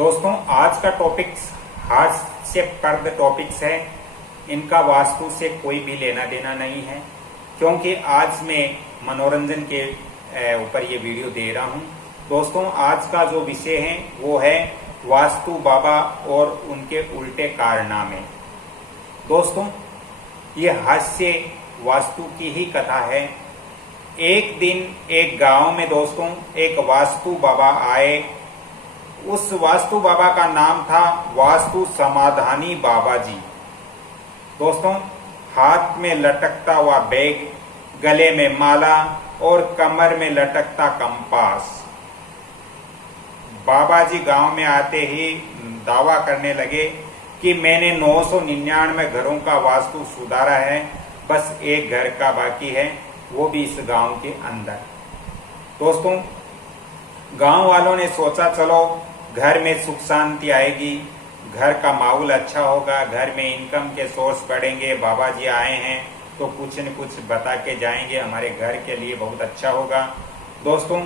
दोस्तों आज का टॉपिक्स हास्यप्रद टॉपिक्स है। इनका वास्तु से कोई भी लेना देना नहीं है, क्योंकि आज मैं मनोरंजन के ऊपर ये वीडियो दे रहा हूँ। दोस्तों आज का जो विषय है वो है वास्तु बाबा और उनके उल्टे कारनामे। दोस्तों ये हास्य वास्तु की ही कथा है। एक दिन एक गांव में दोस्तों एक वास्तु बाबा आए। उस वास्तु बाबा का नाम था वास्तु समाधानी बाबा जी। दोस्तों हाथ में लटकता हुआ बैग, गले में माला और कमर में लटकता कंपास। बाबा जी गांव में आते ही दावा करने लगे कि मैंने 999 घरों का वास्तु सुधारा है, बस एक घर का बाकी है, वो भी इस गांव के अंदर। दोस्तों गांव वालों ने सोचा चलो घर में सुख शांति आएगी, घर का माहौल अच्छा होगा, घर में इनकम के सोर्स बढ़ेंगे, बाबा जी आए हैं तो कुछ न कुछ बता के जाएंगे, हमारे घर के लिए बहुत अच्छा होगा। दोस्तों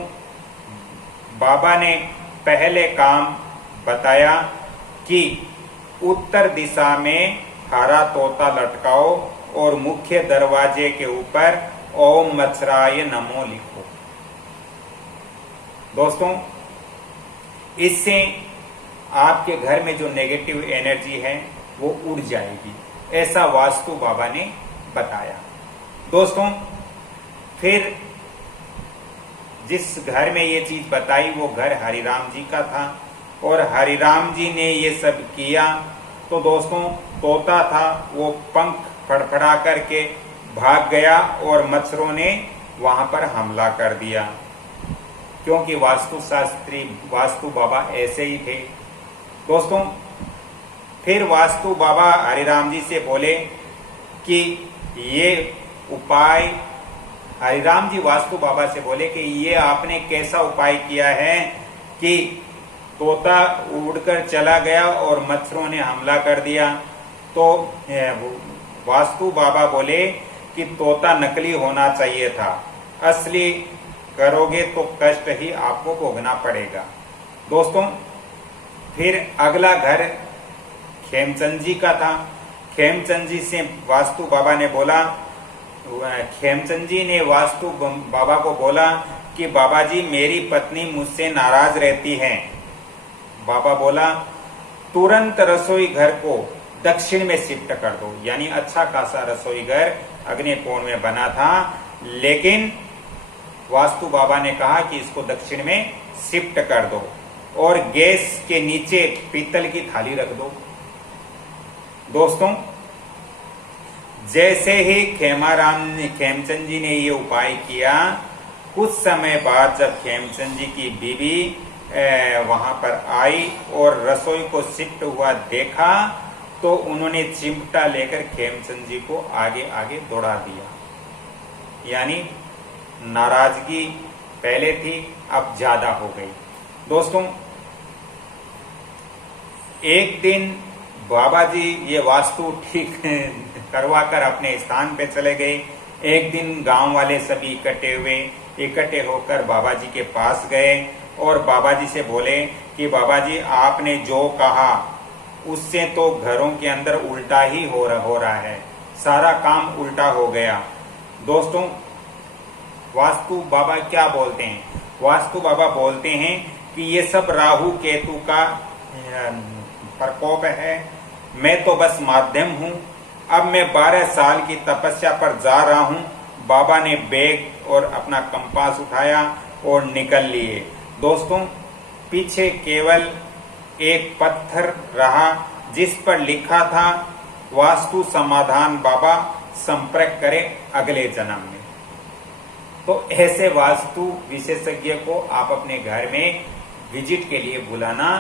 बाबा ने पहले काम बताया कि उत्तर दिशा में हरा तोता लटकाओ और मुख्य दरवाजे के ऊपर ओम मत्सराय नमो लिखो। दोस्तों इससे आपके घर में जो नेगेटिव एनर्जी है वो उड़ जाएगी, ऐसा वास्तु बाबा ने बताया। दोस्तों फिर जिस घर में ये चीज बताई वो घर हरिराम जी का था और हरिराम जी ने ये सब किया तो दोस्तों तोता था वो पंख फड़फड़ा करके भाग गया और मच्छरों ने वहां पर हमला कर दिया, क्योंकि वास्तु शास्त्री वास्तु बाबा ऐसे ही थे। दोस्तों फिर वास्तु बाबा हरिराम जी से बोले कि ये उपाय, हरिराम जी वास्तु बाबा से बोले कि ये आपने कैसा उपाय किया है कि तोता उड़कर चला गया और मच्छरों ने हमला कर दिया। तो वास्तु बाबा बोले कि तोता नकली होना चाहिए था, असली करोगे तो कष्ट ही आपको भोगना पड़ेगा। दोस्तों फिर अगला घर खेमचंद जी का था। खेमचंद जी से वास्तु बाबा ने बोला, खेमचंद जी ने वास्तु बाबा को बोला कि बाबा जी मेरी पत्नी मुझसे नाराज रहती है। बाबा बोला तुरंत रसोई घर को दक्षिण में शिफ्ट कर दो। यानी अच्छा खासा रसोई घर अग्नि कोण में बना था, लेकिन वास्तु बाबा ने कहा कि इसको दक्षिण में शिफ्ट कर दो और गैस के नीचे पीतल की थाली रख दो। दोस्तों जैसे ही खेमचंद जी ने ये उपाय किया, कुछ समय बाद जब खेमचंद जी की बीवी वहां पर आई और रसोई को शिफ्ट हुआ देखा तो उन्होंने चिमटा लेकर खेमचंद जी को आगे आगे दौड़ा दिया। यानी नाराजगी पहले थी अब ज्यादा हो गई। दोस्तों एक दिन बाबा जी ये वास्तु ठीक करवा कर अपने स्थान पे चले गए। एक दिन गांव वाले सभी इकट्ठे होकर बाबा जी के पास गए और बाबा जी से बोले कि बाबा जी आपने जो कहा उससे तो घरों के अंदर उल्टा ही हो रहा है, सारा काम उल्टा हो गया। दोस्तों वास्तु बाबा क्या बोलते हैं? वास्तु बाबा बोलते हैं कि ये सब राहु केतु का प्रकोप है, मैं तो बस माध्यम हूँ। अब मैं 12 साल की तपस्या पर जा रहा हूँ। बाबा ने बैग और अपना कंपास उठाया और निकल लिए। दोस्तों पीछे केवल एक पत्थर रहा जिस पर लिखा था वास्तु समाधान बाबा, संपर्क करें अगले जन्म में। तो ऐसे वास्तु विशेषज्ञ को आप अपने घर में विजिट के लिए बुलाना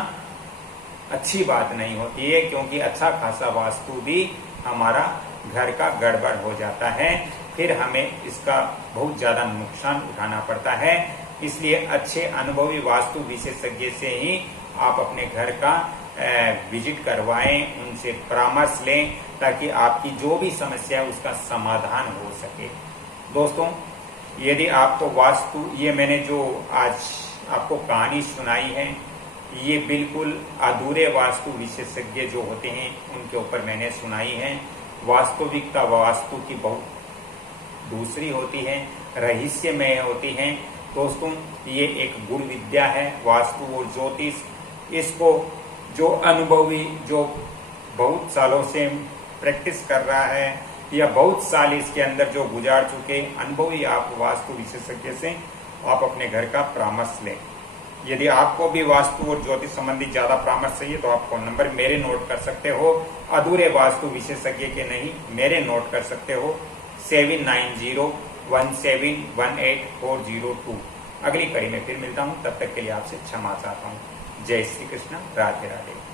अच्छी बात नहीं होती है, क्योंकि अच्छा खासा वास्तु भी हमारा घर का गड़बड़ हो जाता है, फिर हमें इसका बहुत ज्यादा नुकसान उठाना पड़ता है। इसलिए अच्छे अनुभवी वास्तु विशेषज्ञ से ही आप अपने घर का विजिट करवाएं, उनसे परामर्श लें, ताकि आपकी जो भी समस्या है उसका समाधान हो सके। दोस्तों यदि आपको वास्तु, ये मैंने जो आज आपको कहानी सुनाई है ये बिल्कुल अधूरे वास्तु विशेषज्ञ जो होते हैं उनके ऊपर मैंने सुनाई है। वास्तविकता वास्तु की बहुत दूसरी होती है, रहस्यमय होती है। दोस्तों, ये एक गुण विद्या है वास्तु और ज्योतिष। इसको जो अनुभवी, जो बहुत सालों से प्रैक्टिस कर रहा है या बहुत साल इसके अंदर जो गुजार चुके अनुभवी आप वास्तु विशेषज्ञ से आप अपने घर का परामर्श लें। यदि आपको भी वास्तु और ज्योतिष संबंधी ज्यादा परामर्श चाहिए तो आप फोन नंबर मेरे नोट कर सकते हो, अधूरे वास्तु विशेषज्ञ के नहीं, मेरे नोट कर सकते हो 7901718402। अगली कड़ी में फिर मिलता हूं, तब तक के लिए आपसे क्षमा चाहता हूं। जय श्री कृष्ण, राधे राधे।